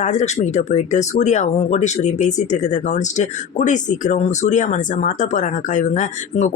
ராஜலட்சுமி கிட்ட போயிட்டு சூர்யாவும் கோடீஸ்வரியும் பேசிட்டு இருக்கிறத கவனிச்சுட்டு, கூடிய சீக்கிரம் சூர்யா மனசை மாற்ற போகிறாங்கக்கா இவங்க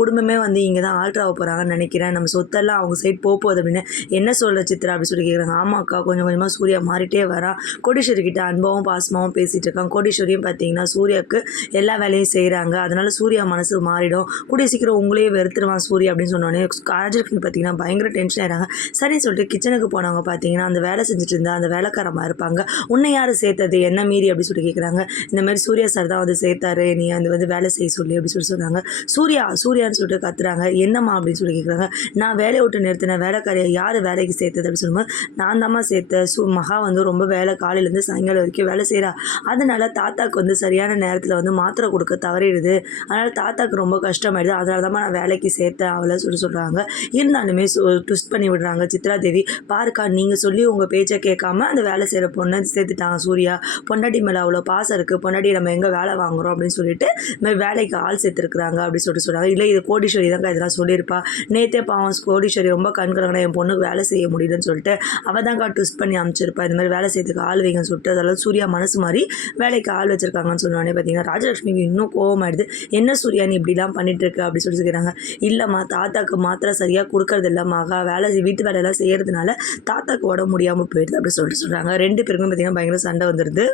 குடும்பமே வந்து இங்கே தான் ஆல்ட்ராக போகிறாங்கன்னு நினைக்கிறேன், நம்ம சொத்தெல்லாம் அவங்க சைட் போகுது அப்படின்னு. என்ன சொல்கிற சித்ரா அப்படின்னு சொல்லி கேட்குறாங்க. ஆமாக்கா, கொஞ்சம் கொஞ்சமாக சூர்யா மாறிட்டே வரான். கோடீஸ்வரி கிட்ட அன்பாவும் பாசமாகவும் பேசிகிட்டு இருக்கான். கோடீஸ்வரியும் பார்த்தீங்கன்னா சூர்யாவுக்கு எல்லா வேலையும் செய்கிறாங்க. அதனால சூர்யா மனசு மாறிடும், கூடிய சீக்கிரம் உங்களையே வெறுத்துருவான் சூர்யா அப்படின்னு சொன்னோடனே ராஜலட்சுமி பார்த்தீங்கன்னா பயங்கர டென்ஷன் ஆகிறாங்க. சரின்னு சொல்லிட்டு கிச்சனுக்கு போனவங்க பார்த்தீங்கன்னா அந்த வேலை செஞ்சுட்டு இருந்தா அந்த வேலைக்காரமாக இருப்பாங்க. உன்னை யார் சேர்த்தது, என்ன மீறி அப்படின்னு சொல்லி கேட்குறாங்க. இந்த மாதிரி சூர்யா சார் தான் வந்து சேர்த்தாரு, நீ அந்த வந்து வேலை செய்ய சொல்லி அப்படின்னு சொல்லி சொன்னாங்க. சூர்யான்னு சொல்லிட்டு கத்துறாங்க. என்னம்மா அப்படின்னு சொல்லி கேட்குறாங்க. நான் வேலையை விட்டு நிறுத்தினேன், வேலைக்காரியை யார் வேலைக்கு சேர்த்தது அப்படின்னு சொல்லும்போது, நான் தாம்மா சேர்த்தேன். மகா வந்து ரொம்ப வேலை, காலையிலேருந்து சாயங்காலம் வரைக்கும் வேலை செய்கிறா. அதனால தாத்தாக்கு வந்து சரியான நேரத்தில் வந்து மாத்திரை கொடுக்க தவறிடுது, அதனால் தாத்தாக்கு ரொம்ப கஷ்டமாயிடுது, அதனால தான் நான் வேலைக்கு சேர்த்தேன் அவளை சொல்கிறாங்க. இருந்தாலுமே ட்விஸ்ட் பண்ணி விடுறாங்க சித்ரா தேவி. பாருக்கா, நீங்கள் சொல்லி உங்கள் பேச்சை கேட்காம அந்த வேலை செய்கிற பொண்ணை சேர்த்துட்டாங்க சூர்யா. பொண்டாட்டி மேலே அவ்வளோ பாசம் இருக்குது, பொண்டாட்டி நம்ம எங்கே வேலை வாங்குகிறோம் அப்படின்னு சொல்லிட்டு வேலைக்கு ஆள் சேர்த்துருக்குறாங்க அப்படின்னு சொல்கிறாங்க. இல்லை, இது கோடீஸ்வரி தாங்க இதெல்லாம் சொல்லியிருப்பா. நேற்றே பாவம் கோடீஸ்வரி ரொம்ப கண்கலங்கனா என் பொண்ணுக்கு வேலை செய்ய முடியலன்னு சொல்லிட்டு அவள் தாங்க ட்விஸ்ட் பண்ணி அமைச்சிருப்பா. இந்த மாதிரி வேலை செய்யறதுக்கு ஆள் வைங்கன்னு சொல்லிட்டு அதெல்லாம் சூர்யா மனசு மாதிரி வேலைக்கு ஆள் வச்சிருக்காங்கன்னு சொன்னோடனே பார்த்தீங்கன்னா ராஜலட்சுமிக்கு இன்னும் கோவமாயிடுது. என்ன சூர்யா நீ இப்படிலாம் பண்ணிட்டு இருக்க அப்படின்னு சொல்லி சொல்லிக்கிறாங்க. இல்லைம்மா, தாத்தாக்கு மாத்திரை சரியாக கொடுக்கறது இல்லைம்மா, வீட்டு வேலையெல்லாம் செய்யறதுனால தாத்தாக்கு உடம்பு முடியாமல் போயிடுது அப்படின்னு சொல்லிட்டு சொல்கிறாங்க. ரெண்டு பேருக்கும் பார்த்தீங்கன்னா பயங்கர சண்டை வந்துடுது.